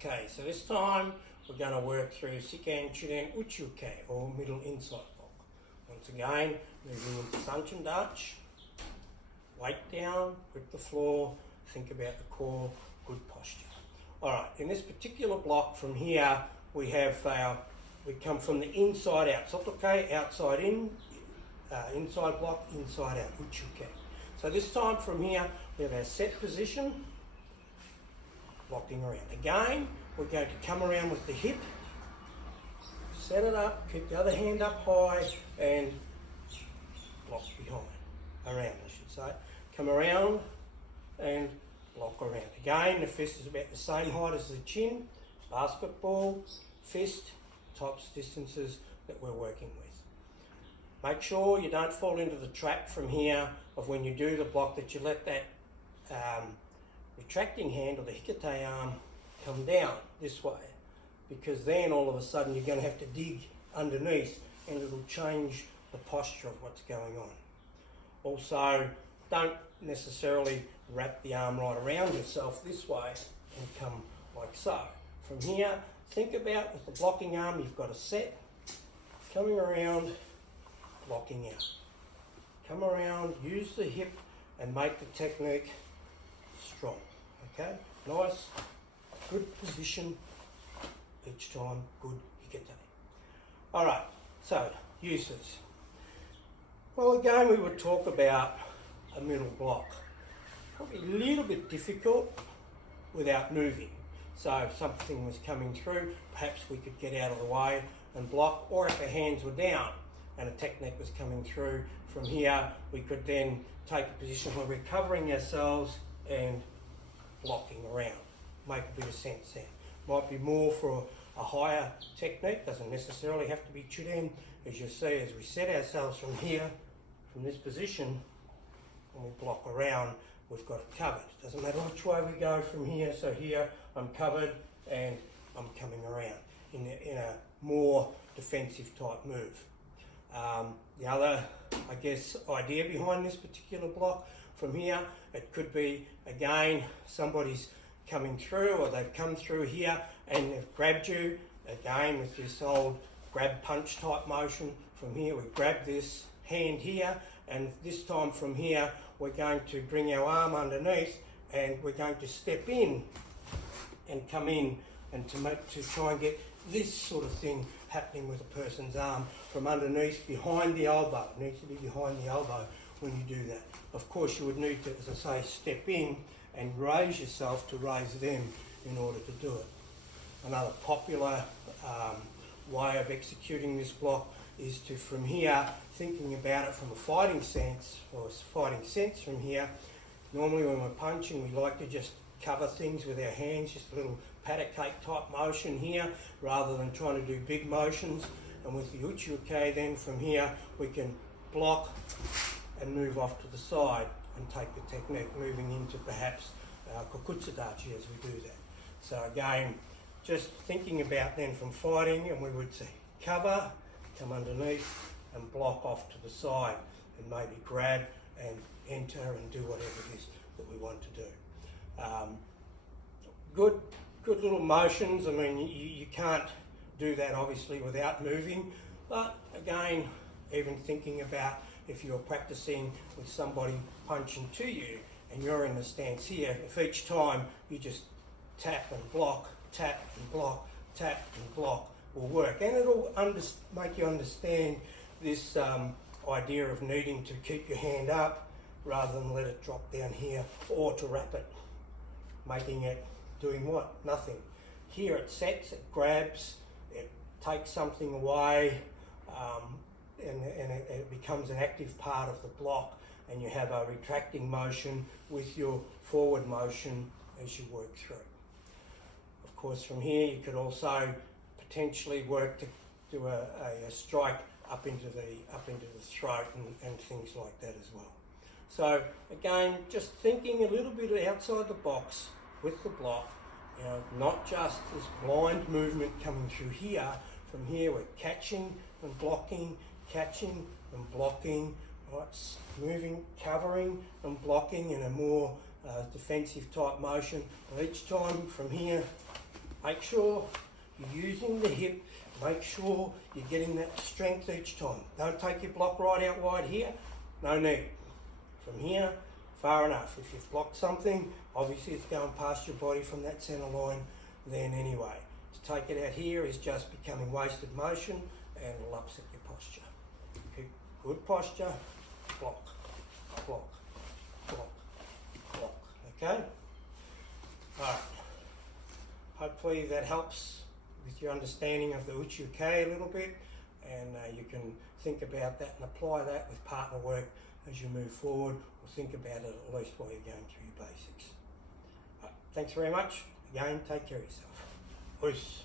Okay, so this time we're going to work through Seiken, Chudan, Uchi, or middle inside block. Once again, moving into Seiken Dutch, weight down, grip the floor, think about the core, good posture. Alright, in this particular block from here, we come from the inside out, sotoke, outside in, inside block, inside out, Uchi. So this time from here, we have our set position, blocking around. Again, we're going to come around with the hip, set it up, keep the other hand up high, and block behind, around I should say. Come around and block around. Again, the fist is about the same height as the chin, basketball, fist, tops distances that we're working with. Make sure you don't fall into the trap from here of when you do the block that you let that retracting hand or the hikate arm come down this way, because then all of a sudden you're going to have to dig underneath and it'll change the posture of what's going on. Also, don't necessarily wrap the arm right around yourself this way and come like so. From here, think about with the blocking arm, you've got a set, coming around, blocking out. Come around, use the hip and make the technique strong. Okay, nice, good position each time, good hikate. Alright, so uses. Well, again, we would talk about a middle block. Probably a little bit difficult without moving. So if something was coming through, perhaps we could get out of the way and block, or if our hands were down and a technique was coming through from here, we could then take a position where we're covering ourselves and blocking around. Make a bit of sense there. Might be more for a higher technique, doesn't necessarily have to be Chudan. As you see, as we set ourselves from here, from this position, and we block around, we've got it covered. Doesn't matter which way we go from here, so here I'm covered and I'm coming around in a more defensive type move. The other, I guess, idea behind this particular block from here, it could be, again, somebody's coming through or they've come through here and they've grabbed you, again with this old grab punch type motion. From here we grab this hand here, and this time from here we're going to bring our arm underneath and we're going to step in and come in and to try and get this sort of thing happening with a person's arm from underneath behind the elbow. It needs to be behind the elbow when you do that. Of course you would need to, as I say, step in and raise yourself to raise them in order to do it. Another popular way of executing this block is to, from here, thinking about it from a fighting sense, or a fighting sense from here. Normally when we're punching, we like to just cover things with our hands, just a little pat a cake type motion here, rather than trying to do big motions. And with the Uchi then from here, we can block and move off to the side and take the technique, moving into perhaps kokutsudachi as we do that. So again, just thinking about then from fighting, and we would say cover, come underneath and block off to the side and maybe grab and enter and do whatever it is that we want to do. Good little motions. I mean, you can't do that obviously without moving, but again, even thinking about if you're practicing with somebody punching to you and you're in the stance here, if each time you just tap and block, tap and block, tap and block will work. And it'll make you understand this idea of needing to keep your hand up rather than let it drop down here, or to wrap it, making it doing what? Nothing. Here it sets, it grabs, it takes something away, and it becomes an active part of the block, and you have a retracting motion with your forward motion as you work through. Of course, from here you could also potentially work to do a strike up into the throat and things like that as well. So again, just thinking a little bit outside the box with the block, you know, not just this blind movement coming through here. From here we're catching and blocking, catching and blocking, right? Moving, covering and blocking in a more defensive type motion. And each time from here Make sure you're using the hip. Make sure you're getting that strength each time. Don't take your block right out wide here. No need. From here, far enough. If you've blocked something, obviously it's going past your body from that centre line then anyway. To take it out here is just becoming wasted motion and will upset your posture. Keep good posture, block, block, block, block. Okay? Alright. Hopefully that helps with your understanding of the Uchi a little bit, and you can think about that and apply that with partner work as you move forward, or think about it at least while you're going through your basics. Thanks very much. Again, take care of yourself. Peace.